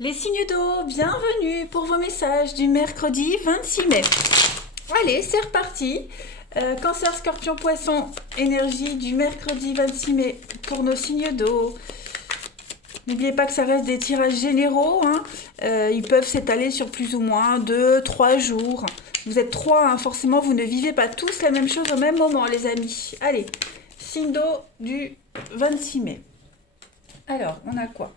Les signes d'eau, bienvenue pour vos messages du mercredi 26 mai. Allez, c'est reparti. Cancer, Scorpion, Poisson, énergie du mercredi 26 mai pour nos signes d'eau. N'oubliez pas que ça reste des tirages généraux, hein. Ils peuvent s'étaler sur plus ou moins 2, 3 jours. Vous êtes 3, hein. Forcément vous ne vivez pas tous la même chose au même moment, les amis. Allez, signe d'eau du 26 mai. Alors, on a quoi?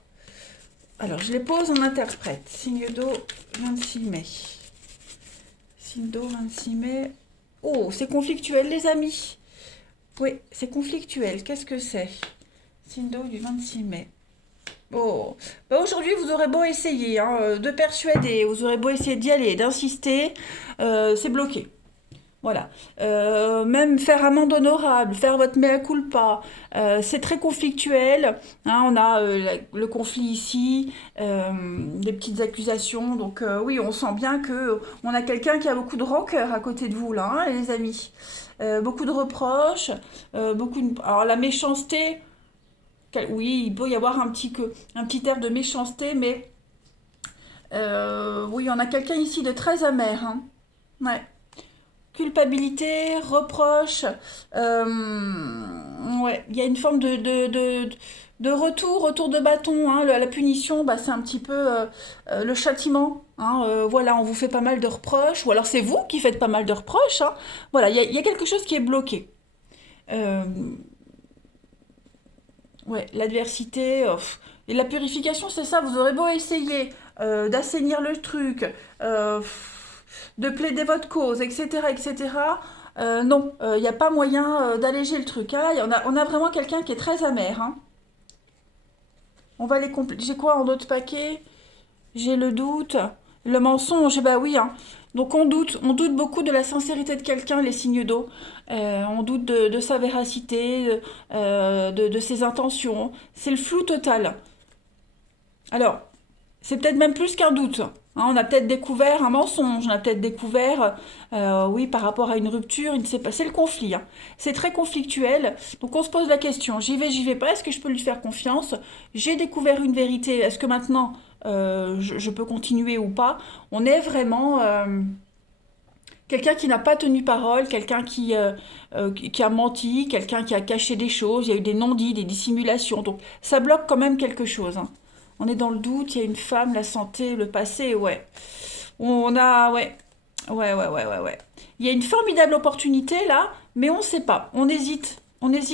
Alors, je les pose, on interprète. Signe d'eau, 26 mai. Signe d'eau, 26 mai. Oh, c'est conflictuel, les amis. Oui, c'est conflictuel. Qu'est-ce que c'est? Signe d'eau du 26 mai. Oh, bah aujourd'hui, vous aurez beau essayer de persuader, vous aurez beau essayer d'y aller, d'insister, c'est bloqué. Voilà. Même faire amende honorable, faire votre mea culpa, c'est très conflictuel, hein. On a le conflit ici, des petites accusations. Donc oui, on sent bien que on a quelqu'un qui a beaucoup de rancœur à côté de vous là, hein, les amis. Beaucoup de reproches, alors la méchanceté. Oui, il peut y avoir un petit air de méchanceté, mais oui, on a quelqu'un ici de très amer, hein. Ouais. Culpabilité, reproche, ouais, il y a une forme de retour de bâton, hein. La punition, bah, c'est un petit peu le châtiment, hein. Voilà, on vous fait pas mal de reproches, ou alors c'est vous qui faites pas mal de reproches, hein. Voilà, il y a quelque chose qui est bloqué. Euh, Ouais, l'adversité, et la purification, c'est ça, vous aurez beau essayer d'assainir le truc, de plaider votre cause, etc., etc. Non, il n'y a pas moyen d'alléger le truc, hein. On a vraiment quelqu'un qui est très amer, hein. On va les J'ai quoi en autre paquet? J'ai le doute, le mensonge, bah oui, hein. Donc on doute beaucoup de la sincérité de quelqu'un, les signes d'eau. On doute de sa véracité, de ses intentions. C'est le flou total. Alors, c'est peut-être même plus qu'un doute, hein. On a peut-être découvert un mensonge, on a peut-être découvert, oui, par rapport à une rupture, il ne sait pas. C'est le conflit, hein. C'est très conflictuel. Donc on se pose la question, j'y vais pas, est-ce que je peux lui faire confiance? J'ai découvert une vérité, est-ce que maintenant je peux continuer ou pas? On est vraiment quelqu'un qui n'a pas tenu parole, quelqu'un qui a menti, quelqu'un qui a caché des choses, il y a eu des non-dits, des dissimulations. Donc ça bloque quand même quelque chose, hein. On est dans le doute, il y a une femme, la santé, le passé, ouais. On a, ouais. Ouais. Il y a une formidable opportunité là, mais on ne sait pas. On hésite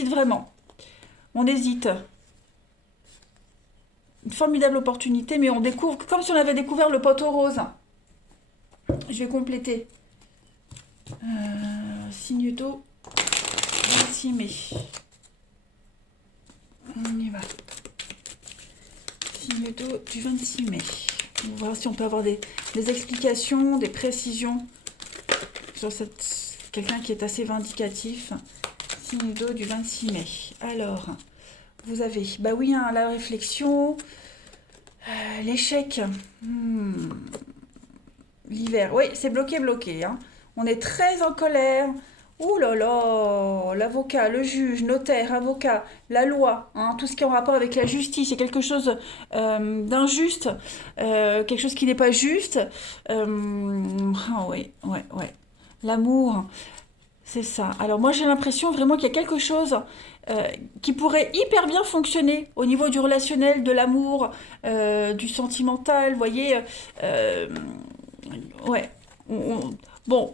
vraiment. On hésite. Une formidable opportunité, mais on découvre, comme si on avait découvert le poteau rose. Je vais compléter. Signe d'eau, 26 mai. On y va. Signe d'eau du 26 mai. On va voir si on peut avoir des explications, des précisions sur quelqu'un qui est assez vindicatif. Signe d'eau du 26 mai. Alors, vous avez, bah oui, hein, la réflexion, l'échec, l'hiver. Oui, c'est bloqué, hein. On est très en colère. Ouh là là, l'avocat, le juge, notaire, avocat, la loi, hein, tout ce qui est en rapport avec la justice, c'est quelque chose d'injuste, quelque chose qui n'est pas juste. Ah oui, ouais. L'amour, c'est ça. Alors moi j'ai l'impression vraiment qu'il y a quelque chose euh, qui pourrait hyper bien fonctionner au niveau du relationnel, de l'amour, du sentimental, vous voyez. euh, ouais. Bon,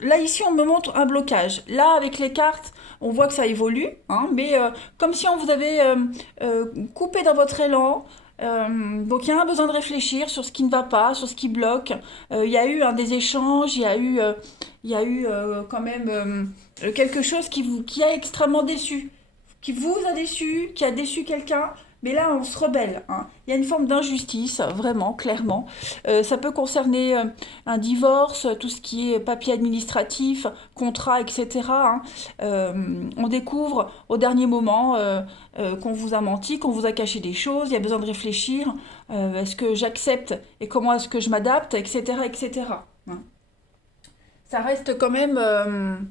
là ici on me montre un blocage. Là avec les cartes, on voit que ça évolue, hein, mais comme si on vous avait coupé dans votre élan. Donc il y a un besoin de réfléchir sur ce qui ne va pas, sur ce qui bloque. Il y a eu des échanges, il y a eu quand même quelque chose qui a extrêmement déçu, qui vous a déçu, qui a déçu quelqu'un. Mais là, on se rebelle, hein. Il y a une forme d'injustice, vraiment, clairement. Ça peut concerner un divorce, tout ce qui est papier administratif, contrat, etc., hein. On découvre au dernier moment qu'on vous a menti, qu'on vous a caché des choses. Il y a besoin de réfléchir. Est-ce que j'accepte et comment est-ce que je m'adapte, etc., etc., hein. Ça reste quand même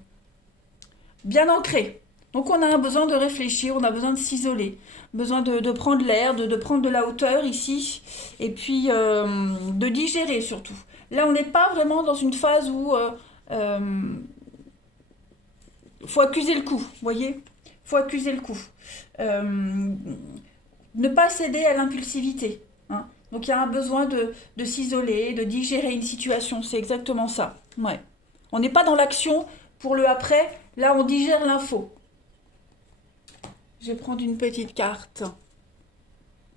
bien ancré. Donc on a un besoin de réfléchir, on a besoin de s'isoler, besoin de prendre l'air, de prendre de la hauteur ici, et puis de digérer surtout. Là, on n'est pas vraiment dans une phase où euh, faut accuser le coup, vous voyez? Faut accuser le coup. Euh, ne pas céder à l'impulsivité, hein. Donc il y a un besoin de s'isoler, de digérer une situation, c'est exactement ça. Ouais. On n'est pas dans l'action pour le après, là on digère l'info. Je vais prendre une petite carte.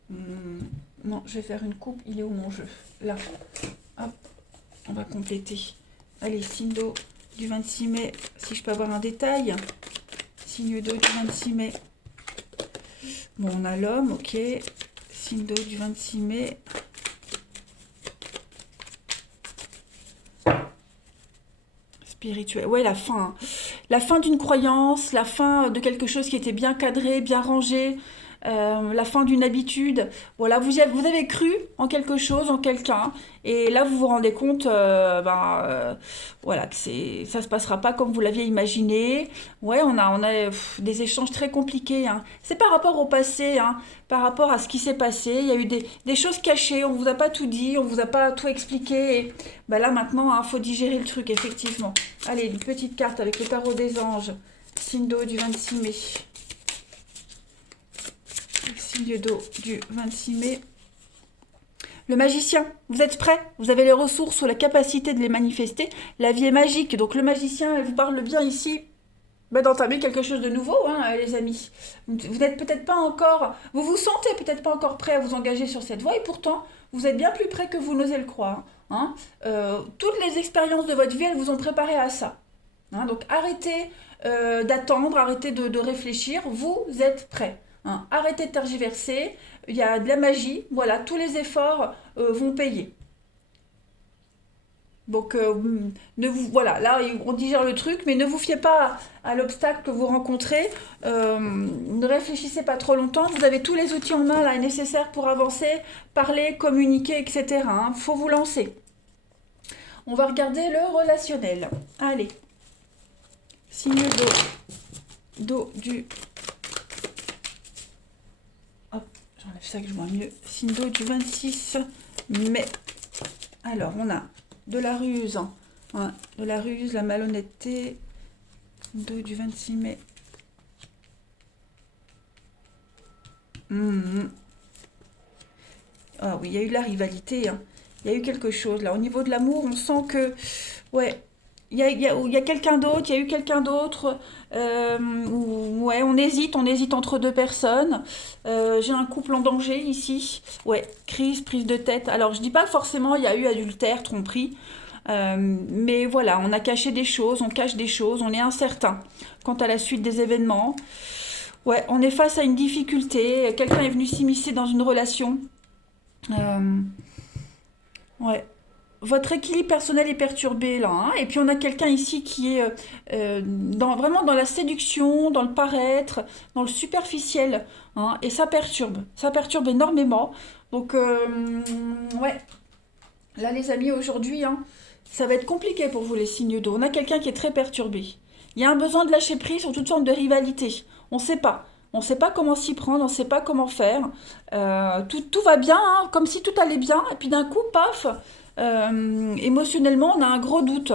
Non, je vais faire une coupe, il est où mon jeu? Là. Hop, on va compléter. Allez, signe d'eau du 26 mai, si je peux avoir un détail. Signe d'eau du 26 mai. Bon, on a l'homme, ok. Signe d'eau du 26 mai. Spirituel. Ouais, la fin, hein. La fin d'une croyance, la fin de quelque chose qui était bien cadré, bien rangé, la fin d'une habitude. Voilà, vous avez cru en quelque chose, en quelqu'un, et là vous vous rendez compte, voilà, que ça se passera pas comme vous l'aviez imaginé. Ouais, on a des échanges très compliqués, hein. C'est par rapport au passé, hein, par rapport à ce qui s'est passé. Il y a eu des choses cachées, on vous a pas tout dit, on vous a pas tout expliqué. Et, bah là maintenant, il faut digérer le truc, effectivement. Allez, une petite carte avec le tarot des anges, signe d'eau du 26 mai. Signe d'eau du 26 mai. Le magicien, vous êtes prêt? Vous avez les ressources ou la capacité de les manifester. La vie est magique, donc le magicien, il vous parle bien ici d'entamer quelque chose de nouveau, hein, les amis. Vous n'êtes peut-être pas encore, vous vous sentez peut-être pas encore prêt à vous engager sur cette voie, et pourtant, vous êtes bien plus prêt que vous n'osez le croire, hein. Toutes les expériences de votre vie, elles vous ont préparé à ça, hein. Donc arrêtez d'attendre, arrêtez de réfléchir, vous êtes prêt, hein. Arrêtez de tergiverser, il y a de la magie, voilà, tous les efforts vont payer. Donc, voilà, là, on digère le truc, mais ne vous fiez pas à l'obstacle que vous rencontrez. Ne réfléchissez pas trop longtemps. Vous avez tous les outils en main là, nécessaires pour avancer, parler, communiquer, etc., hein. Faut vous lancer. On va regarder le relationnel. Allez. Signe d'eau du... Hop, j'enlève ça que je vois mieux. Signe d'eau du 26 mai. Alors, on a de la ruse, hein, de la ruse, la malhonnêteté, d'eau du 26 mai. Ah oui, il y a eu de la rivalité, hein. Il y a eu quelque chose là. Au niveau de l'amour, on sent que, ouais, il y a quelqu'un d'autre, il y a eu quelqu'un d'autre. Ouais, on hésite entre deux personnes. J'ai un couple en danger ici. Ouais, crise, prise de tête. Alors, je dis pas forcément il y a eu adultère, tromperie. Mais voilà, on a caché des choses, on cache des choses, on est incertain quant à la suite des événements. Ouais, on est face à une difficulté. Quelqu'un est venu s'immiscer dans une relation. Euh, ouais. Votre équilibre personnel est perturbé là, hein. Et puis on a quelqu'un ici qui est vraiment dans la séduction, dans le paraître, dans le superficiel, hein. Et ça perturbe énormément. Donc ouais, là les amis aujourd'hui, hein, ça va être compliqué pour vous les signes d'eau. On a quelqu'un qui est très perturbé. Il y a un besoin de lâcher prise sur toute forme de rivalité. On ne sait pas. On ne sait pas comment s'y prendre, on ne sait pas comment faire. Tout va bien, hein, comme si tout allait bien. Et puis d'un coup, paf, émotionnellement, on a un gros doute.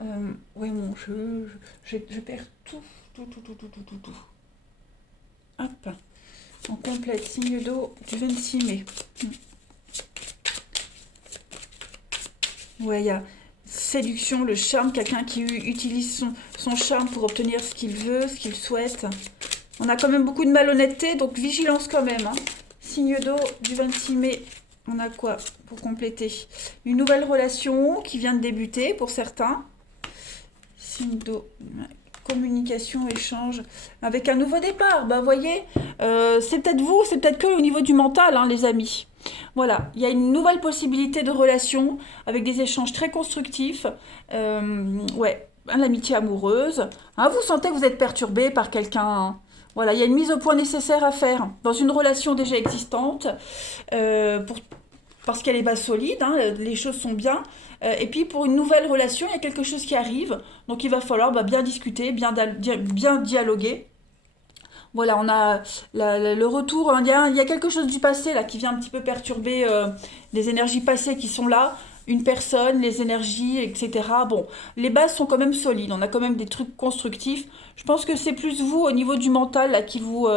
Ouais, mon je perds tout. Hop, on complète. Signe d'eau du 26 mai. Ouais, il y a séduction, le charme, quelqu'un qui utilise son charme pour obtenir ce qu'il veut, ce qu'il souhaite. On a quand même beaucoup de malhonnêteté, donc vigilance quand même, hein. Signe d'eau du 26 mai, on a quoi pour compléter? Une nouvelle relation qui vient de débuter pour certains. Signe d'eau, communication, échange, avec un nouveau départ. Bah, voyez, c'est peut-être vous, c'est peut-être que au niveau du mental, hein, les amis. Voilà, il y a une nouvelle possibilité de relation avec des échanges très constructifs. Ouais, l'amitié amoureuse. Hein, vous sentez que vous êtes perturbé par quelqu'un, hein. Voilà, il y a une mise au point nécessaire à faire dans une relation déjà existante pour parce qu'elle est base solide, hein, les choses sont bien. Et puis pour une nouvelle relation, il y a quelque chose qui arrive. Donc il va falloir bien discuter, bien dialoguer. Voilà, on a le retour, hein, il y a quelque chose du passé là qui vient un petit peu perturber des énergies passées qui sont là, une personne, les énergies, etc. Bon, les bases sont quand même solides, on a quand même des trucs constructifs. Je pense que c'est plus vous au niveau du mental là qui vous,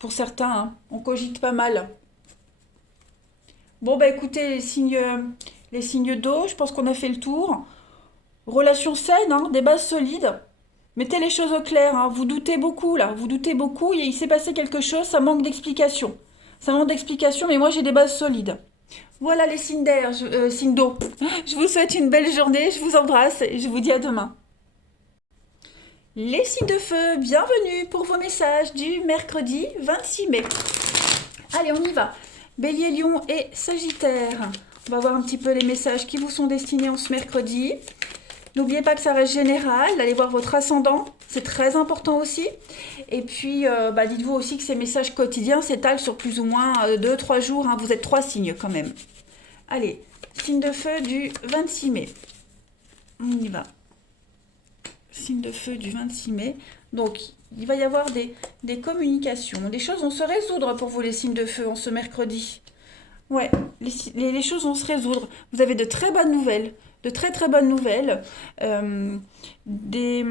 pour certains, hein, on cogite pas mal. Bon bah écoutez, les signes d'eau, je pense qu'on a fait le tour. Relation saine, hein, des bases solides. Mettez les choses au clair, hein. Vous doutez beaucoup là, vous doutez beaucoup, il s'est passé quelque chose, ça manque d'explication. Ça manque d'explication, mais moi j'ai des bases solides. Voilà les signes d'air, signes d'eau. Je vous souhaite une belle journée, je vous embrasse et je vous dis à demain. Les signes de feu, bienvenue pour vos messages du mercredi 26 mai. Allez, on y va. Bélier, Lion et Sagittaire. On va voir un petit peu les messages qui vous sont destinés en ce mercredi. N'oubliez pas que ça reste général, allez voir votre ascendant, c'est très important aussi. Et puis, dites-vous aussi que ces messages quotidiens s'étalent sur plus ou moins 2-3 jours, hein. Vous êtes 3 signes quand même. Allez, signe de feu du 26 mai. On y va. Signe de feu du 26 mai. Donc, il va y avoir des communications. Des choses vont se résoudre pour vous, les signes de feu, en ce mercredi. Ouais, les choses vont se résoudre. Vous avez de très bonnes nouvelles. De très très bonnes nouvelles. Euh, des...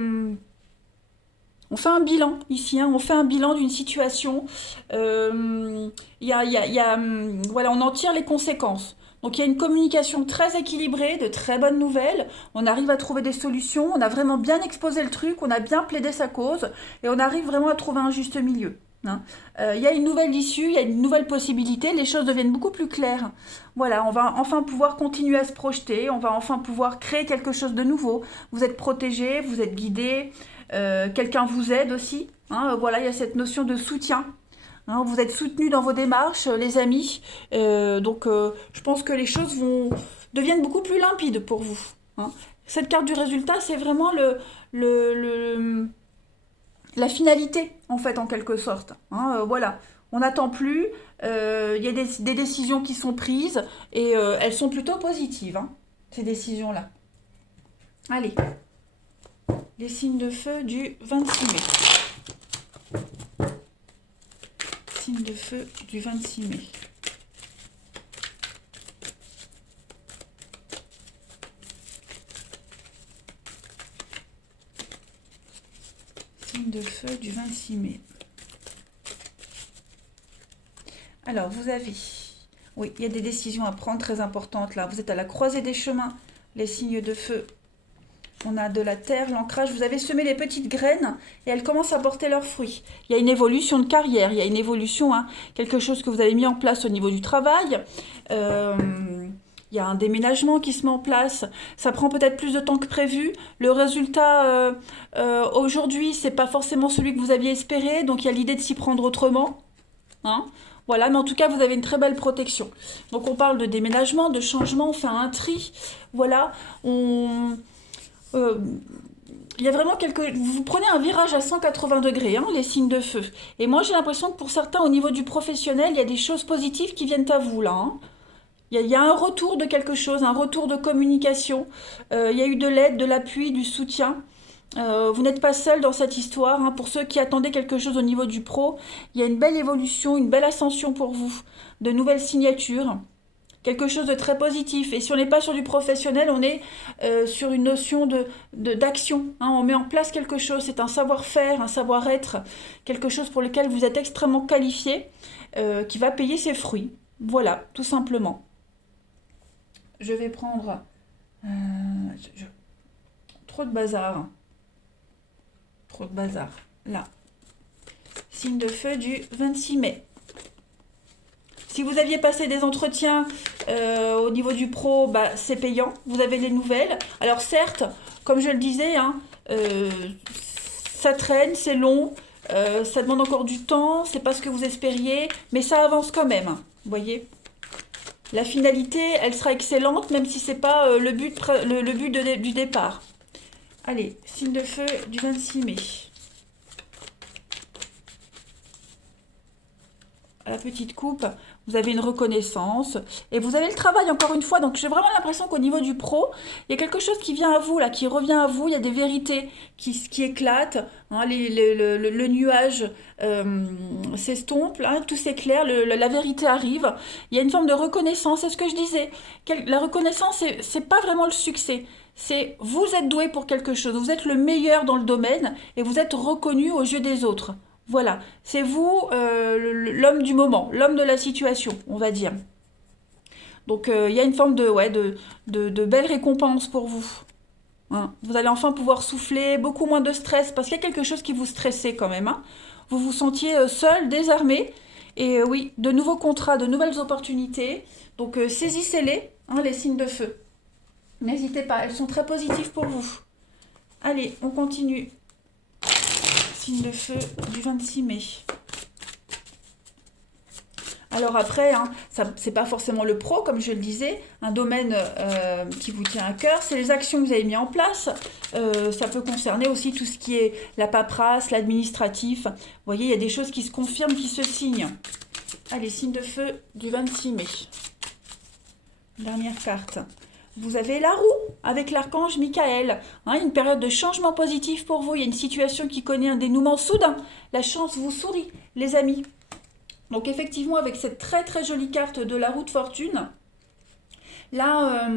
On fait un bilan ici, hein, on fait un bilan d'une situation. Voilà, on en tire les conséquences. Donc il y a une communication très équilibrée, de très bonnes nouvelles. On arrive à trouver des solutions, on a vraiment bien exposé le truc, on a bien plaidé sa cause et on arrive vraiment à trouver un juste milieu, hein. Il y a une nouvelle issue, il y a une nouvelle possibilité, les choses deviennent beaucoup plus claires. Voilà, on va enfin pouvoir continuer à se projeter, on va enfin pouvoir créer quelque chose de nouveau. Vous êtes protégé, vous êtes guidé, quelqu'un vous aide aussi, hein. Voilà, il y a cette notion de soutien, hein. Vous êtes soutenu dans vos démarches, les amis. Je pense que les choses deviennent beaucoup plus limpides pour vous, hein. Cette carte du résultat, c'est vraiment le, le- la finalité, en fait, en quelque sorte, hein. Voilà, on n'attend plus. Il y a des décisions qui sont prises et elles sont plutôt positives, hein, ces décisions-là. Allez, les signes de feu du 26 mai. Signe de feu du 26 mai. Signe de feu du 26 mai. Alors, vous avez... Oui, il y a des décisions à prendre très importantes là. Vous êtes à la croisée des chemins, les signes de feu. On a de la terre, l'ancrage. Vous avez semé les petites graines et elles commencent à porter leurs fruits. Il y a une évolution de carrière, il y a une évolution, hein, quelque chose que vous avez mis en place au niveau du travail. Euh, il y a un déménagement qui se met en place. Ça prend peut-être plus de temps que prévu. Le résultat aujourd'hui, c'est pas forcément celui que vous aviez espéré. Donc il y a l'idée de s'y prendre autrement, hein. Voilà, mais en tout cas, vous avez une très belle protection. Donc on parle de déménagement, de changement, on fait un tri. Voilà, euh, il y a vraiment vous prenez un virage à 180 degrés, hein, les signes de feu. Et moi, j'ai l'impression que pour certains, au niveau du professionnel, il y a des choses positives qui viennent à vous, là, hein. Il y a un retour de quelque chose, un retour de communication. Il y a eu de l'aide, de l'appui, du soutien. Vous n'êtes pas seul dans cette histoire, hein. Pour ceux qui attendaient quelque chose au niveau du pro, il y a une belle évolution, une belle ascension pour vous. De nouvelles signatures. Quelque chose de très positif. Et si on n'est pas sur du professionnel, on est sur une notion d'action, hein. On met en place quelque chose, c'est un savoir-faire, un savoir-être, quelque chose pour lequel vous êtes extrêmement qualifié, qui va payer ses fruits. Voilà, tout simplement. Je vais prendre... euh, trop de bazar. Trop de bazar. Là. Signe de feu du 26 mai. Si vous aviez passé des entretiens au niveau du pro, c'est payant. Vous avez les nouvelles. Alors certes, comme je le disais, hein, euh, ça traîne, c'est long, ça demande encore du temps, c'est pas ce que vous espériez, mais ça avance quand même, hein. Vous voyez, la finalité, elle sera excellente, même si c'est pas le but du départ. Allez, signe de feu du 26 mai. la petite coupe, vous avez une reconnaissance et vous avez le travail encore une fois. Donc j'ai vraiment l'impression qu'au niveau du pro, il y a quelque chose qui vient à vous là, qui revient à vous. Il y a des vérités qui éclatent, hein, le nuage s'estompe, hein, tout s'éclaire, la vérité arrive. Il y a une forme de reconnaissance. C'est ce que je disais. La reconnaissance, c'est pas vraiment le succès. C'est vous êtes doué pour quelque chose, vous êtes le meilleur dans le domaine et vous êtes reconnu aux yeux des autres. Voilà, c'est vous l'homme du moment, l'homme de la situation, on va dire. Donc il y a une forme de belle récompense pour vous. Hein. Vous allez enfin pouvoir souffler, beaucoup moins de stress, parce qu'il y a quelque chose qui vous stressait quand même. Hein. Vous vous sentiez seul, désarmé. Et oui, de nouveaux contrats, de nouvelles opportunités. Donc saisissez-les, hein, les signes de feu. N'hésitez pas, elles sont très positives pour vous. Allez, on continue. Signe de feu du 26 mai. Alors après, hein, c'est pas forcément le pro, comme je le disais, un domaine qui vous tient à cœur, c'est les actions que vous avez mis en place. Ça peut concerner aussi tout ce qui est la paperasse, l'administratif. Vous voyez, il y a des choses qui se confirment, qui se signent. Allez, signe de feu du 26 mai. Dernière carte. Vous avez la roue avec l'archange Michael. Hein, une période de changement positif pour vous. Il y a une situation qui connaît un dénouement soudain. La chance vous sourit, les amis. Donc effectivement, avec cette très très jolie carte de la roue de fortune, là,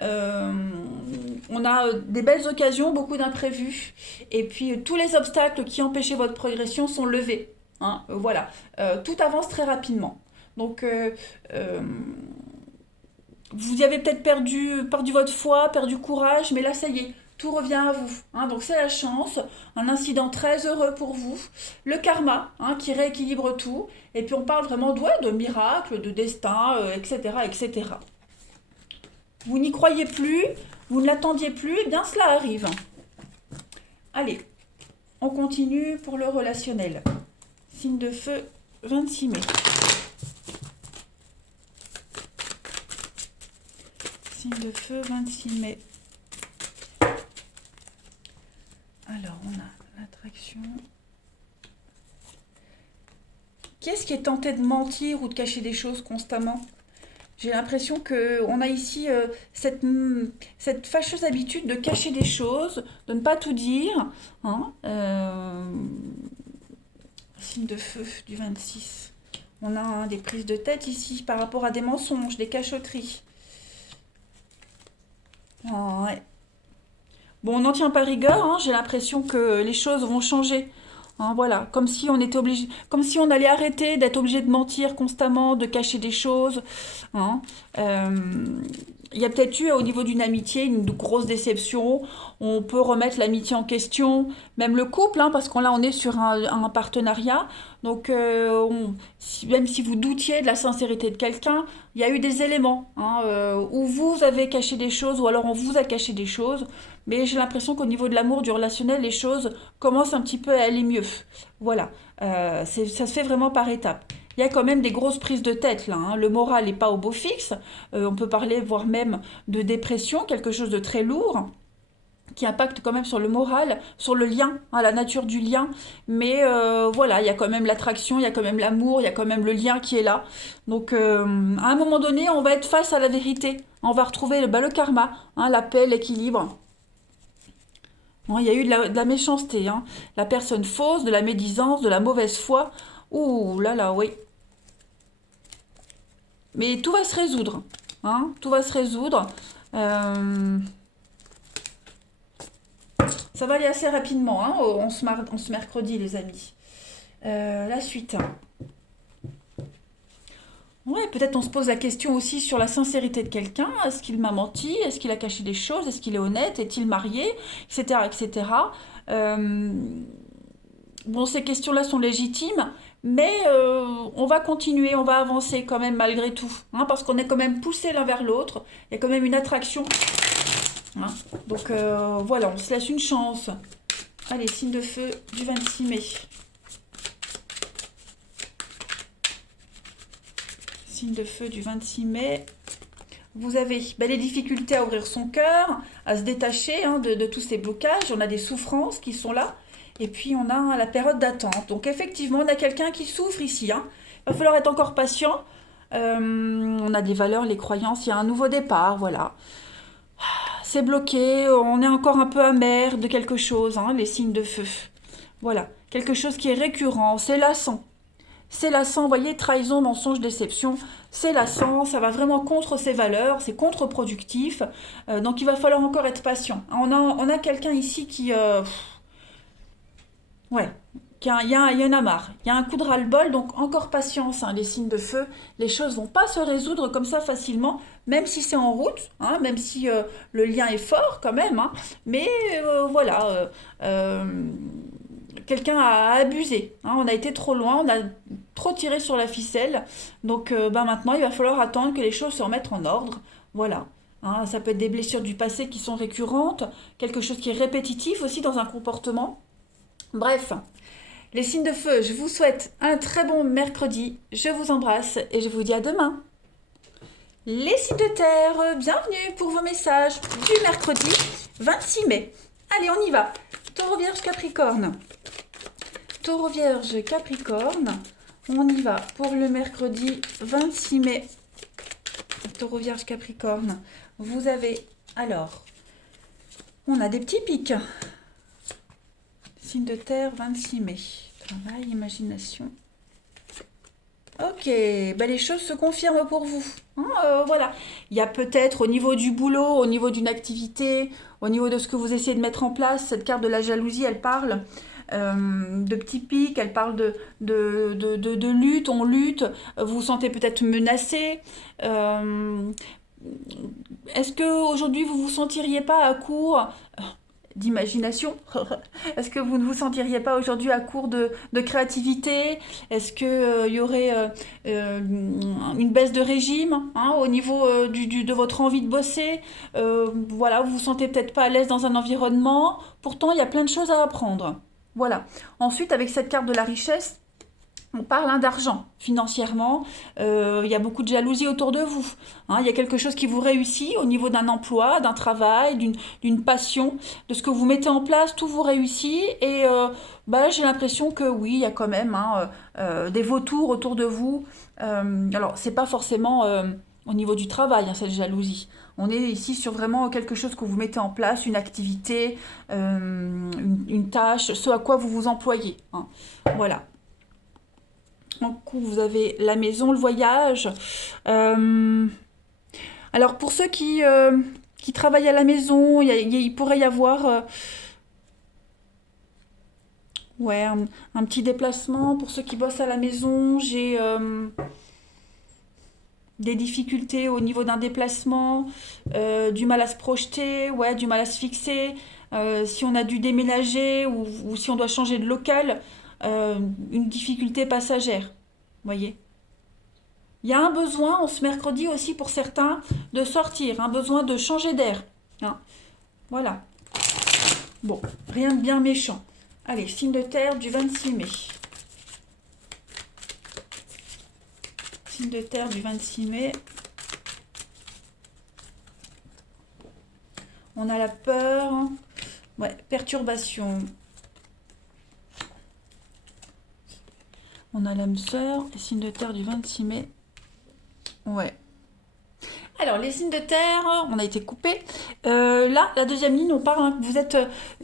on a des belles occasions, beaucoup d'imprévus. Et puis tous les obstacles qui empêchaient votre progression sont levés. Hein, voilà, tout avance très rapidement. Donc vous y avez peut-être perdu votre foi, perdu courage, mais là, ça y est, tout revient à vous. Hein, donc c'est la chance, un incident très heureux pour vous, le karma hein, qui rééquilibre tout, et puis on parle vraiment de miracles, de destin, etc., etc. Vous n'y croyez plus, vous ne l'attendiez plus, et bien cela arrive. Allez, on continue pour le relationnel. Signe de feu, 26 mai. Signe de feu, 26 mai. Alors, on a l'attraction. Qui est-ce qui est tenté de mentir ou de cacher des choses constamment? J'ai l'impression qu'on a ici cette fâcheuse habitude de cacher des choses, de ne pas tout dire. Hein, signe de feu du 26. On a hein, des prises de tête ici par rapport à des mensonges, des cachotteries. Oh, ouais. Bon, on n'en tient pas rigueur, hein, j'ai l'impression que les choses vont changer. Hein, voilà, comme si on était obligé, comme si on allait arrêter d'être obligé de mentir constamment, de cacher des choses. Hein. Euh, il y a peut-être eu au niveau d'une amitié une grosse déception. On peut remettre l'amitié en question, même le couple, hein, parce qu'on là on est sur un partenariat. Donc même si vous doutiez de la sincérité de quelqu'un, il y a eu des éléments hein, où vous avez caché des choses ou alors on vous a caché des choses. Mais j'ai l'impression qu'au niveau de l'amour, du relationnel, les choses commencent un petit peu à aller mieux. Voilà, ça se fait vraiment par étapes. Il y a quand même des grosses prises de tête là. Hein. Le moral n'est pas au beau fixe. On peut parler, voire même de dépression, quelque chose de très lourd qui impacte quand même sur le moral, sur le lien, hein, la nature du lien. Mais voilà, il y a quand même l'attraction, il y a quand même l'amour, il y a quand même le lien qui est là. Donc à un moment donné, on va être face à la vérité. On va retrouver le karma, hein, la paix, l'équilibre. Bon, il y a eu de la méchanceté, hein. La personne fausse, de la médisance, de la mauvaise foi. Ouh là là, oui. Mais tout va se résoudre. Hein, tout va se résoudre. Euh, Ça va aller assez rapidement, hein, en ce mercredi, les amis. La suite. Ouais, peut-être on se pose la question aussi sur la sincérité de quelqu'un. Est-ce qu'il m'a menti? Est-ce qu'il a caché des choses? Est-ce qu'il est honnête? Est-il marié? Etc. etc. Euh, bon, ces questions-là sont légitimes, mais on va continuer, on va avancer quand même malgré tout. Hein, parce qu'on est quand même poussé l'un vers l'autre. Il y a quand même une attraction. Hein. Donc voilà, on se laisse une chance. Allez, signe de feu du 26 mai. Signe de feu du 26 mai. Vous avez les difficultés à ouvrir son cœur, à se détacher hein, de tous ces blocages. On a des souffrances qui sont là. Et puis on a la période d'attente. Donc effectivement, on a quelqu'un qui souffre ici. Hein. Il va falloir être encore patient. On a des valeurs, les croyances, il y a un nouveau départ, voilà. C'est bloqué, on est encore un peu amer de quelque chose, hein, les signes de feu. Voilà, quelque chose qui est récurrent, c'est lassant. C'est lassant, vous voyez, trahison, mensonge, déception, c'est lassant, ça va vraiment contre ses valeurs, c'est contre-productif. Donc il va falloir encore être patient. On a quelqu'un ici qui... ouais, il y en a marre. Il y a un coup de ras-le-bol, donc encore patience, hein, les signes de feu. Les choses vont pas se résoudre comme ça facilement, même si c'est en route, hein, même si le lien est fort quand même. Hein, mais voilà, quelqu'un a abusé. Hein, on a été trop loin, on a trop tiré sur la ficelle. Donc maintenant, il va falloir attendre que les choses se remettent en ordre. Voilà. Hein, ça peut être des blessures du passé qui sont récurrentes, quelque chose qui est répétitif aussi dans un comportement. Bref, les signes de feu, je vous souhaite un très bon mercredi. Je vous embrasse et je vous dis à demain. Les signes de terre, bienvenue pour vos messages du mercredi 26 mai. Allez, on y va. Taureau, Vierge, Capricorne. Taureau, Vierge, Capricorne. On y va pour le mercredi 26 mai. Taureau, Vierge, Capricorne. Vous avez, alors, on a des petits pics. Signe de terre, 26 mai. Travail, imagination. Ok, ben les choses se confirment pour vous. Hein, voilà. Il y a peut-être au niveau du boulot, au niveau d'une activité, au niveau de ce que vous essayez de mettre en place, cette carte de la jalousie, elle parle de petits pics, elle parle de lutte, on lutte, vous vous sentez peut-être menacé. Est-ce que aujourd'hui vous vous sentiriez pas à court d'imagination? Est-ce que vous ne vous sentiriez pas aujourd'hui à court de créativité? Est-ce qu'il y aurait une baisse de régime hein, au niveau de votre envie de bosser? Voilà, vous vous sentez peut-être pas à l'aise dans un environnement. Pourtant, il y a plein de choses à apprendre. Voilà. Ensuite, avec cette carte de la richesse, on parle hein, d'argent, financièrement, il y a beaucoup de jalousie autour de vous. Hein, il y a quelque chose qui vous réussit au niveau d'un emploi, d'un travail, d'une passion, de ce que vous mettez en place, tout vous réussit. Et j'ai l'impression que oui, il y a quand même hein, des vautours autour de vous. Alors, c'est pas forcément au niveau du travail, hein, cette jalousie. On est ici sur vraiment quelque chose que vous mettez en place, une activité, une tâche, ce à quoi vous vous employez. Hein. Voilà. Donc, vous avez la maison, le voyage. Alors, pour ceux qui travaillent à la maison, il pourrait y avoir ouais, un petit déplacement. Pour ceux qui bossent à la maison, j'ai des difficultés au niveau d'un déplacement, du mal à se projeter, ouais, du mal à se fixer. Si on a dû déménager ou si on doit changer de local, une difficulté passagère. Voyez. Il y a un besoin, en ce mercredi aussi pour certains, de sortir, un besoin de changer d'air. Hein. Voilà. Bon, rien de bien méchant. Allez, signe de terre du 26 mai. Signe de terre du 26 mai. On a la peur. Ouais, perturbation. On a l'âme sœur. Et signe de terre du 26 mai. Ouais. Alors, les signes de terre, on a été coupé. Là, la deuxième ligne, on parle hein, que vous êtes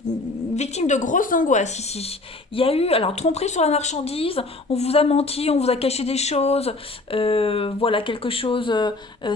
victime de grosses angoisses ici. Il y a eu, alors, tromperie sur la marchandise, on vous a menti, on vous a caché des choses, voilà, quelque chose,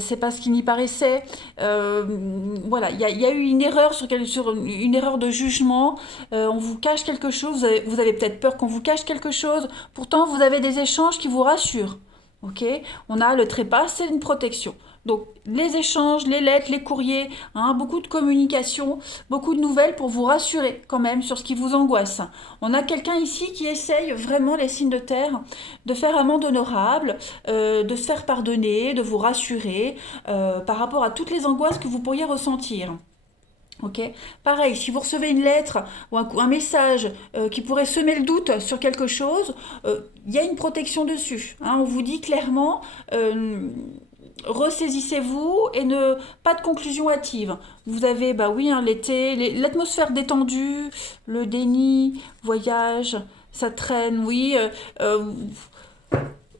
c'est pas ce qui n'y paraissait. Voilà, il y a eu une erreur sur une erreur de jugement, on vous cache quelque chose, vous avez peut-être peur qu'on vous cache quelque chose, pourtant vous avez des échanges qui vous rassurent. Ok, on a le trépas, c'est une protection. Donc les échanges, les lettres, les courriers, hein, beaucoup de communication, beaucoup de nouvelles pour vous rassurer quand même sur ce qui vous angoisse. On a quelqu'un ici qui essaye vraiment les signes de terre de faire amende honorable, de se faire pardonner, de vous rassurer par rapport à toutes les angoisses que vous pourriez ressentir. Ok. Pareil, si vous recevez une lettre ou un message qui pourrait semer le doute sur quelque chose, il y a une protection dessus. Hein. On vous dit clairement, ressaisissez-vous et pas de conclusion hâtive. Vous avez, bah oui, hein, l'été, l'atmosphère détendue, le déni, voyage, ça traîne, oui.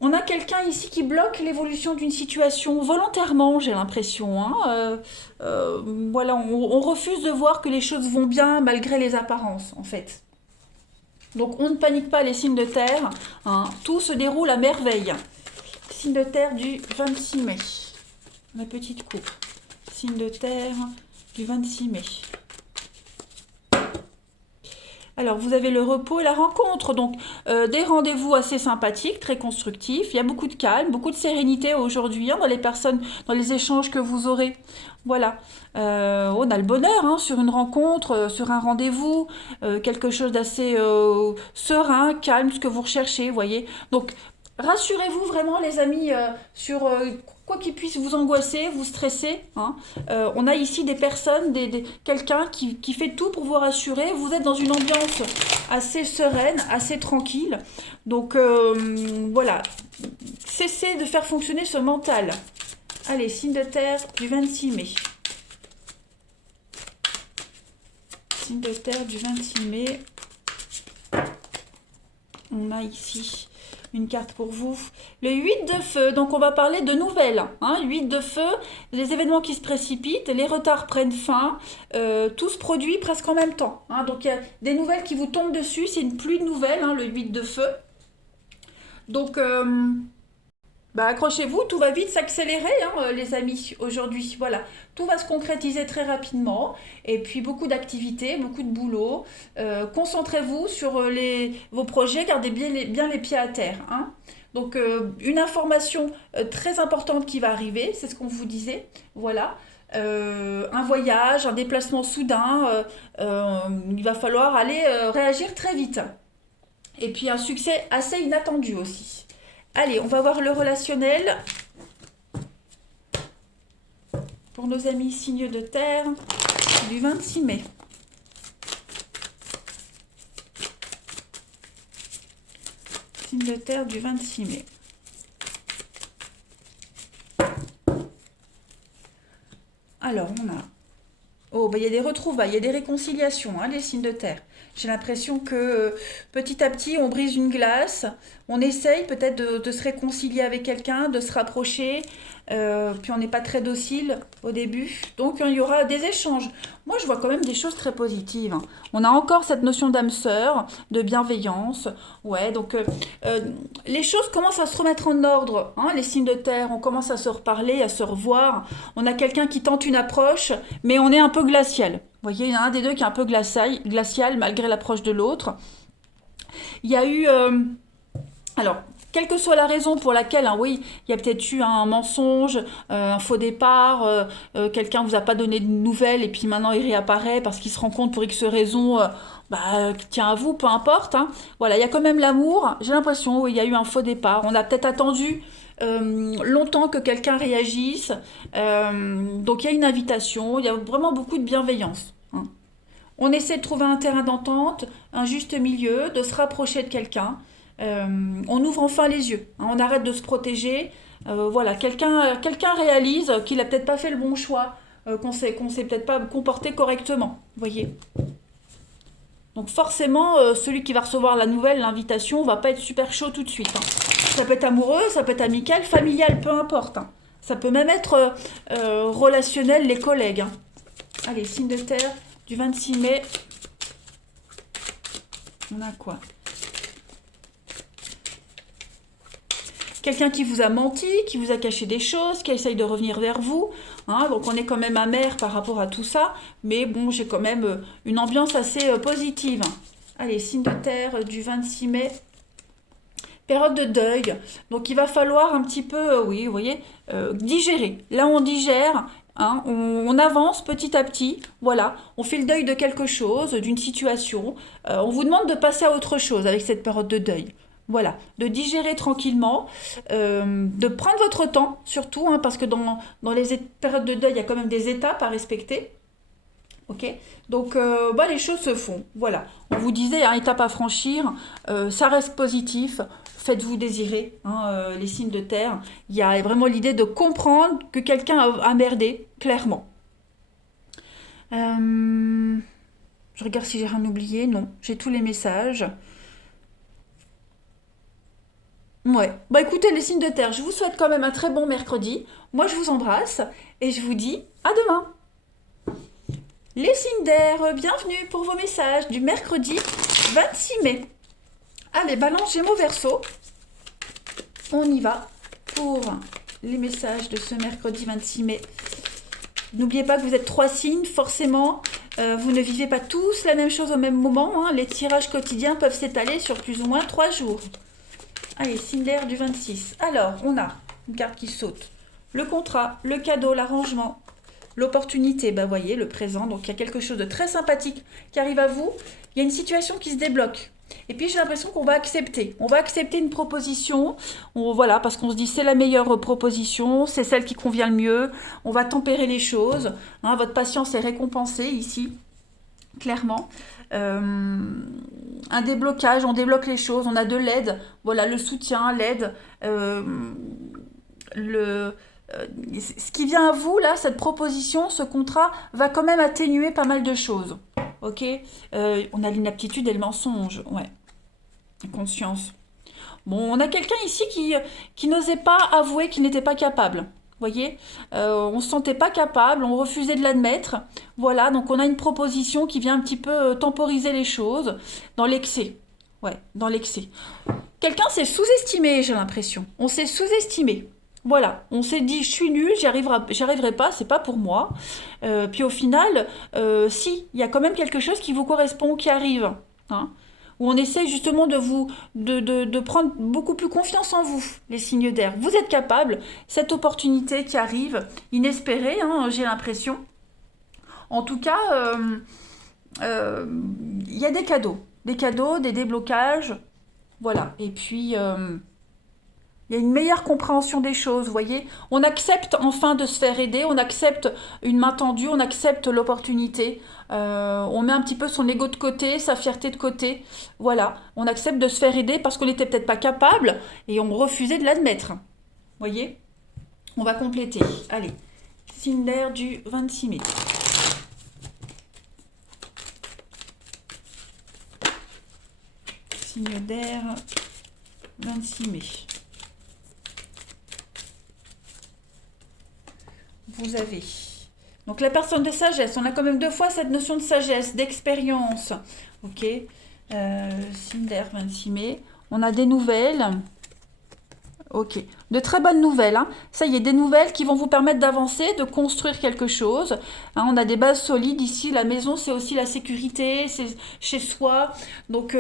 On a quelqu'un ici qui bloque l'évolution d'une situation volontairement, j'ai l'impression, hein. Voilà, on refuse de voir que les choses vont bien malgré les apparences, en fait. Donc on ne panique pas les signes de terre, hein. Tout se déroule à merveille. Signe de terre du 26 mai. La petite coupe. Signe de terre du 26 mai. Alors, vous avez le repos et la rencontre, donc des rendez-vous assez sympathiques, très constructifs. Il y a beaucoup de calme, beaucoup de sérénité aujourd'hui, hein, dans les personnes, dans les échanges que vous aurez. Voilà. On a le bonheur, hein, sur une rencontre, sur un rendez-vous, quelque chose d'assez serein, calme, ce que vous recherchez, vous voyez. Donc, rassurez-vous vraiment, les amis, sur quoi qu'il puisse vous angoisser, vous stresser, hein. On a ici des personnes, quelqu'un qui fait tout pour vous rassurer. Vous êtes dans une ambiance assez sereine, assez tranquille. Donc voilà, cessez de faire fonctionner ce mental. Allez, signe de terre du 26 mai. Signe de terre du 26 mai. On a ici une carte pour vous. Le 8 de feu, donc on va parler de nouvelles. Hein, 8 de feu, les événements qui se précipitent, les retards prennent fin, tout se produit presque en même temps. Hein, donc il y a des nouvelles qui vous tombent dessus, c'est une pluie de nouvelles, hein, le 8 de feu. Donc bah, accrochez-vous, tout va vite s'accélérer, hein, les amis, aujourd'hui. Voilà, tout va se concrétiser très rapidement. Et puis beaucoup d'activités, beaucoup de boulot. Concentrez-vous sur vos projets, gardez bien les pieds à terre. Hein. Donc une information très importante qui va arriver, c'est ce qu'on vous disait. Voilà. Un voyage, un déplacement soudain, il va falloir aller réagir très vite. Et puis un succès assez inattendu aussi. Allez, on va voir le relationnel pour nos amis signes de terre du 26 mai. Signe de terre du 26 mai. Alors, on a... Oh, bah, il y a des retrouvailles, il y a des réconciliations, hein, les signes de terre. J'ai l'impression que petit à petit, on brise une glace, on essaye peut-être de se réconcilier avec quelqu'un, de se rapprocher, puis on n'est pas très docile au début. Donc il y aura des échanges. Moi, je vois quand même des choses très positives, hein. On a encore cette notion d'âme sœur, de bienveillance. Ouais, donc euh, les choses commencent à se remettre en ordre, hein, les signes de terre. On commence à se reparler, à se revoir. On a quelqu'un qui tente une approche, mais on est un peu glacial. Vous voyez, il y en a un des deux qui est un peu glacial malgré l'approche de l'autre. Il y a eu... alors, quelle que soit la raison pour laquelle, hein, oui, il y a peut-être eu un mensonge, un faux départ, quelqu'un vous a pas donné de nouvelles et puis maintenant il réapparaît parce qu'il se rend compte pour X raison, tient à vous, peu importe. Hein. Voilà, il y a quand même l'amour. J'ai l'impression, oui, il y a eu un faux départ. On a peut-être attendu longtemps que quelqu'un réagisse. Donc il y a une invitation, il y a vraiment beaucoup de bienveillance. Hein. On essaie de trouver un terrain d'entente, un juste milieu, de se rapprocher de quelqu'un. On ouvre enfin les yeux, hein, on arrête de se protéger. Voilà, quelqu'un réalise qu'il a peut-être pas fait le bon choix, qu'on s'est peut-être pas comporté correctement. Vous voyez. Donc forcément, celui qui va recevoir la nouvelle, l'invitation, va pas être super chaud tout de suite. Hein. Ça peut être amoureux, ça peut être amical, familial, peu importe. Hein. Ça peut même être relationnel, les collègues. Hein. Allez, signe de terre du 26 mai. On a quoi? Quelqu'un qui vous a menti, qui vous a caché des choses, qui essaye de revenir vers vous. Hein, donc on est quand même amer par rapport à tout ça. Mais bon, j'ai quand même une ambiance assez positive. Allez, signe de terre du 26 mai. Période de deuil. Donc il va falloir un petit peu, oui, vous voyez, digérer. Là, on digère. Hein, on avance petit à petit, voilà, on fait le deuil de quelque chose, d'une situation. On vous demande de passer à autre chose avec cette période de deuil. Voilà, de digérer tranquillement, de prendre votre temps surtout, hein, parce que dans les périodes de deuil, il y a quand même des étapes à respecter. Ok, donc les choses se font. Voilà, on vous disait, hein, étape à franchir, ça reste positif. Faites-vous désirer, hein, les signes de terre. Il y a vraiment l'idée de comprendre que quelqu'un a merdé, clairement. Je regarde si j'ai rien oublié. Non, j'ai tous les messages. Ouais. Bah écoutez, les signes de terre, je vous souhaite quand même un très bon mercredi. Moi, je vous embrasse et je vous dis à demain. Les signes d'air, bienvenue pour vos messages du mercredi 26 mai. Allez, Balance, Gémeaux, Verseau. On y va pour les messages de ce mercredi 26 mai. N'oubliez pas que vous êtes 3 signes, forcément. Vous ne vivez pas tous la même chose au même moment, hein. Les tirages quotidiens peuvent s'étaler sur plus ou moins 3 jours. Allez, signe d'air du 26. Alors, on a une carte qui saute. Le contrat, le cadeau, l'arrangement, l'opportunité, bah voyez, le présent. Donc, il y a quelque chose de très sympathique qui arrive à vous. Il y a une situation qui se débloque. Et puis, j'ai l'impression qu'on va accepter. On va accepter une proposition. Voilà, parce qu'on se dit c'est la meilleure proposition, c'est celle qui convient le mieux. On va tempérer les choses. Hein, votre patience est récompensée ici, clairement. Un déblocage, on débloque les choses, on a de l'aide, voilà, le soutien, l'aide, ce qui vient à vous, là, cette proposition, ce contrat, va quand même atténuer pas mal de choses, ok. On a l'inaptitude et le mensonge, ouais, conscience. Bon, on a quelqu'un ici qui n'osait pas avouer qu'il n'était pas capable. Voyez, on ne se sentait pas capable, on refusait de l'admettre. Voilà, donc on a une proposition qui vient un petit peu temporiser les choses dans l'excès. Ouais, dans l'excès. Quelqu'un s'est sous-estimé, j'ai l'impression. On s'est sous-estimé. Voilà, on s'est dit, je suis nul, j'y arriverai pas, c'est pas pour moi. Puis au final, si, il y a quand même quelque chose qui vous correspond, qui arrive. Hein, où on essaie justement de prendre beaucoup plus confiance en vous, les signes d'air. Vous êtes capable, cette opportunité qui arrive, inespérée, hein, j'ai l'impression. En tout cas, il y a des cadeaux, des déblocages, voilà. Et puis, il y a une meilleure compréhension des choses, vous voyez. On accepte enfin de se faire aider, on accepte une main tendue, on accepte l'opportunité. On met un petit peu son ego de côté, sa fierté de côté. Voilà, on accepte de se faire aider parce qu'on n'était peut-être pas capable et on refusait de l'admettre. Vous voyez. On va compléter. Allez, signe d'air du 26 mai. Signe d'air 26 mai. Vous avez donc la personne de sagesse. On a quand même 2 fois cette notion de sagesse, d'expérience. Ok. Signe d'air 26 mai. On a des nouvelles. Ok. De très bonnes nouvelles. Hein. Ça y est, des nouvelles qui vont vous permettre d'avancer, de construire quelque chose. Hein, on a des bases solides ici. La maison, c'est aussi la sécurité, c'est chez soi. Donc,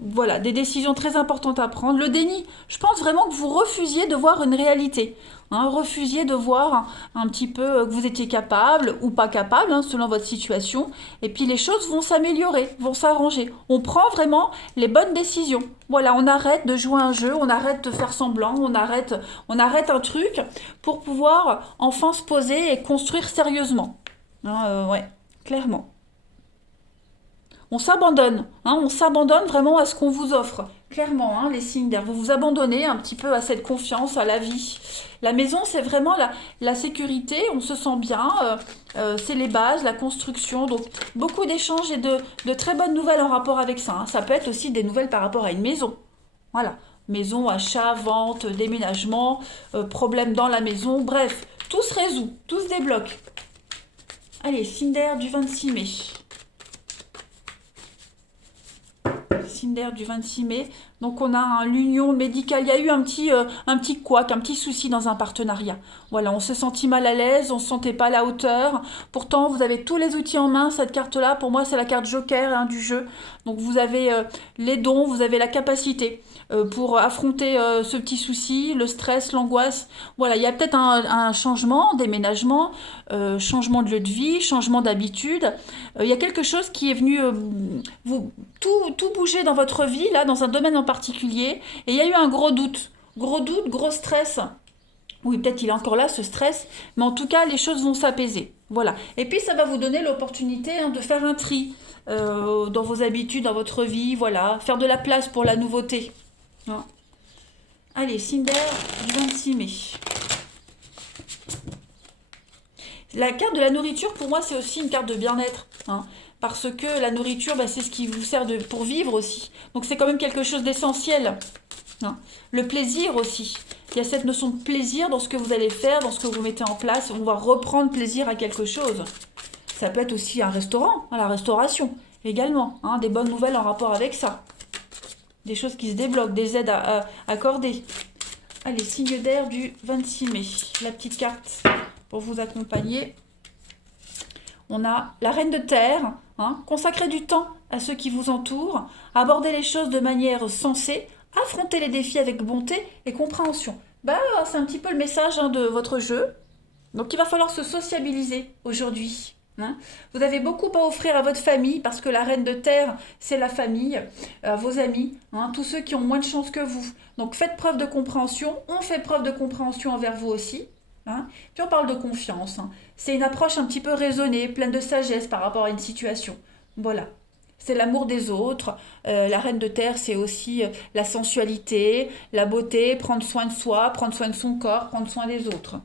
voilà, des décisions très importantes à prendre. Le déni, je pense vraiment que vous refusiez de voir une réalité. Hein, refusiez de voir un petit peu que vous étiez capable ou pas capable, hein, selon votre situation. Et puis les choses vont s'améliorer, vont s'arranger. On prend vraiment les bonnes décisions. Voilà, on arrête de jouer un jeu, on arrête de faire semblant, on arrête un truc pour pouvoir enfin se poser et construire sérieusement. Hein, ouais, clairement. On s'abandonne vraiment à ce qu'on vous offre. Clairement, hein, les signes d'air, vous vous abandonnez un petit peu à cette confiance, à la vie. La maison, c'est vraiment la sécurité, on se sent bien, c'est les bases, la construction. Donc, beaucoup d'échanges et de très bonnes nouvelles en rapport avec ça. Hein. Ça peut être aussi des nouvelles par rapport à une maison. Voilà, maison, achat, vente, déménagement, problème dans la maison, bref, tout se résout, tout se débloque. Allez, signe d'air du 26 mai. Signe d'air du 26 mai. Donc on a l'union médicale. Il y a eu un petit couac, un petit souci dans un partenariat. Voilà, on s'est senti mal à l'aise, on ne se sentait pas à la hauteur. Pourtant, vous avez tous les outils en main. Cette carte-là, pour moi, c'est la carte joker, hein, du jeu. Donc vous avez les dons, vous avez la capacité pour affronter ce petit souci, le stress, l'angoisse. Voilà, il y a peut-être un changement, déménagement, changement de lieu de vie, changement d'habitude. Il y a quelque chose qui est venu vous tout bouger dans votre vie, là, dans un domaine en particulier. Et il y a eu un gros doute, gros stress. Oui, peut-être il est encore là, ce stress, mais en tout cas, les choses vont s'apaiser. Voilà. Et puis, ça va vous donner l'opportunité, hein, de faire un tri dans vos habitudes, dans votre vie. Voilà. Faire de la place pour la nouveauté. Hein. Allez, signe d'air du 26 mai. La carte de la nourriture, pour moi, c'est aussi une carte de bien-être. Hein. Parce que la nourriture, bah, c'est ce qui vous sert pour vivre aussi. Donc, c'est quand même quelque chose d'essentiel. hein. Le plaisir aussi. Il y a cette notion de plaisir dans ce que vous allez faire, dans ce que vous mettez en place. On va reprendre plaisir à quelque chose. Ça peut être aussi un restaurant, hein, la restauration également. Hein, des bonnes nouvelles en rapport avec ça. Des choses qui se débloquent, des aides à accorder. Allez, signe d'air du 26 mai. La petite carte pour vous accompagner. On a la reine de terre. Hein, consacrer du temps à ceux qui vous entourent. Aborder les choses de manière sensée. Affronter les défis avec bonté et compréhension. Bah, c'est un petit peu le message hein, de votre jeu. Donc, il va falloir se sociabiliser aujourd'hui. Hein. Vous avez beaucoup à offrir à votre famille parce que la reine de terre, c'est la famille, vos amis, hein, tous ceux qui ont moins de chance que vous. Donc, faites preuve de compréhension. On fait preuve de compréhension envers vous aussi. Hein. Puis, on parle de confiance. Hein. C'est une approche un petit peu raisonnée, pleine de sagesse par rapport à une situation. Voilà. C'est l'amour des autres. La reine de terre, c'est aussi la sensualité, la beauté, prendre soin de soi, prendre soin de son corps, prendre soin des autres.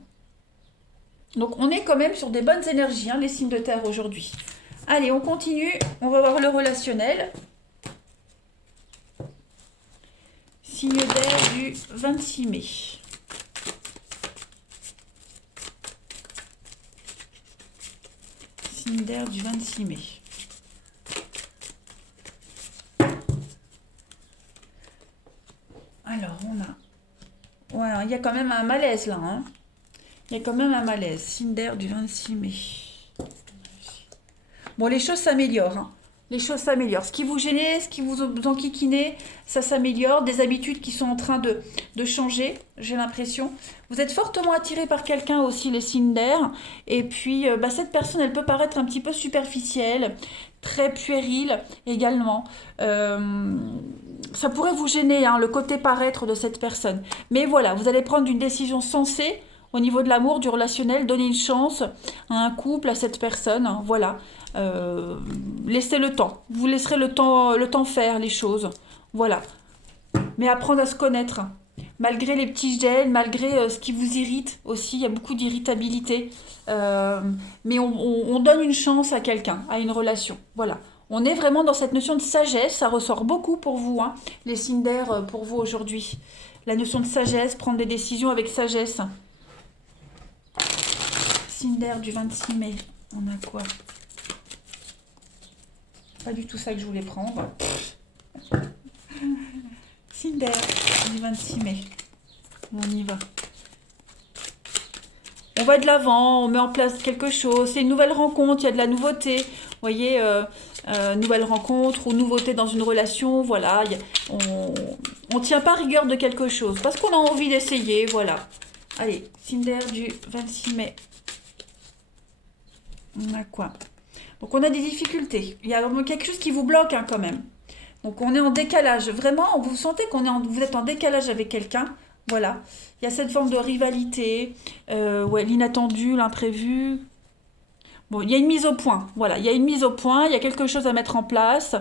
Donc on est quand même sur des bonnes énergies, hein, les signes de terre aujourd'hui. Allez, on continue. On va voir le relationnel. Signe d'air du 26 mai. Signe d'air du 26 mai. Alors, on a... Ouais, il y a quand même un malaise là. Hein. Il y a quand même un malaise. Signe d'air du 26 mai. Bon, les choses s'améliorent. Hein. Les choses s'améliorent. Ce qui vous gênait, ce qui vous enquiquinait, ça s'améliore. Des habitudes qui sont en train de changer, j'ai l'impression. Vous êtes fortement attiré par quelqu'un aussi, les signes d'air. Et puis, cette personne, elle peut paraître un petit peu superficielle, très puérile également. Ça pourrait vous gêner, hein, le côté paraître de cette personne. Mais voilà, vous allez prendre une décision sensée au niveau de l'amour, du relationnel, donner une chance à un couple, à cette personne. Hein, voilà. Laissez le temps. Vous laisserez le temps faire les choses. Voilà. Mais apprendre à se connaître. Malgré les petits gels, malgré ce qui vous irrite aussi, il y a beaucoup d'irritabilité. Mais on donne une chance à quelqu'un, à une relation. Voilà. On est vraiment dans cette notion de sagesse. Ça ressort beaucoup pour vous, hein, les signes d'air pour vous aujourd'hui. La notion de sagesse, prendre des décisions avec sagesse. Signe d'air du 26 mai. On a quoi? Pas du tout ça que je voulais prendre. Signe d'air du 26 mai. On y va. On va de l'avant, on met en place quelque chose. C'est une nouvelle rencontre, il y a de la nouveauté. Vous voyez, nouvelle rencontre ou nouveauté dans une relation. Voilà, on tient pas rigueur de quelque chose parce qu'on a envie d'essayer. Voilà. Allez, signe d'air du 26 mai. On a quoi? Donc on a des difficultés. Il y a quelque chose qui vous bloque hein, quand même. Donc on est en décalage. Vraiment, vous sentez vous êtes en décalage avec quelqu'un. Voilà. Il y a cette forme de rivalité, ouais, l'inattendu, l'imprévu. Bon, il y a une mise au point. Voilà, il y a une mise au point, il y a quelque chose à mettre en place,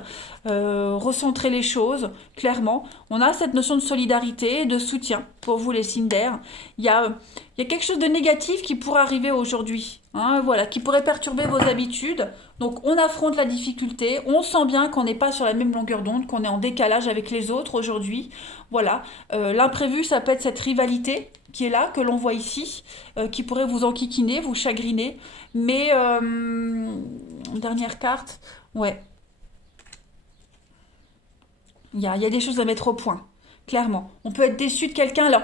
recentrer les choses, clairement. On a cette notion de solidarité, de soutien pour vous les signes d'air. Il y a quelque chose de négatif qui pourrait arriver aujourd'hui, hein, voilà, qui pourrait perturber vos habitudes. Donc on affronte la difficulté, on sent bien qu'on n'est pas sur la même longueur d'onde, qu'on est en décalage avec les autres aujourd'hui. Voilà, l'imprévu, ça peut être cette rivalité qui est là, que l'on voit ici, qui pourrait vous enquiquiner, vous chagriner. Mais, dernière carte, ouais. Il y a des choses à mettre au point, clairement. On peut être déçu de quelqu'un. Alors,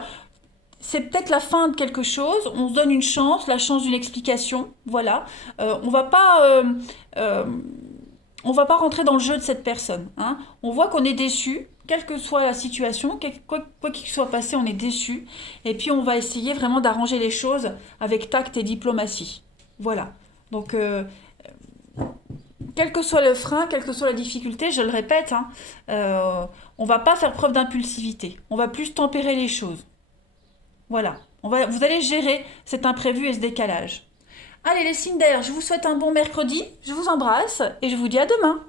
c'est peut-être la fin de quelque chose. On se donne une chance, la chance d'une explication. Voilà. On va pas... on va pas rentrer dans le jeu de cette personne. Hein. On voit qu'on est déçu, quelle que soit la situation, quoi qu'il soit passé, on est déçu. Et puis on va essayer vraiment d'arranger les choses avec tact et diplomatie. Voilà. Donc, quel que soit le frein, quelle que soit la difficulté, je le répète, hein, on va pas faire preuve d'impulsivité. On va plus tempérer les choses. Voilà. Vous allez gérer cet imprévu et ce décalage. Allez les signes d'air, je vous souhaite un bon mercredi, je vous embrasse et je vous dis à demain.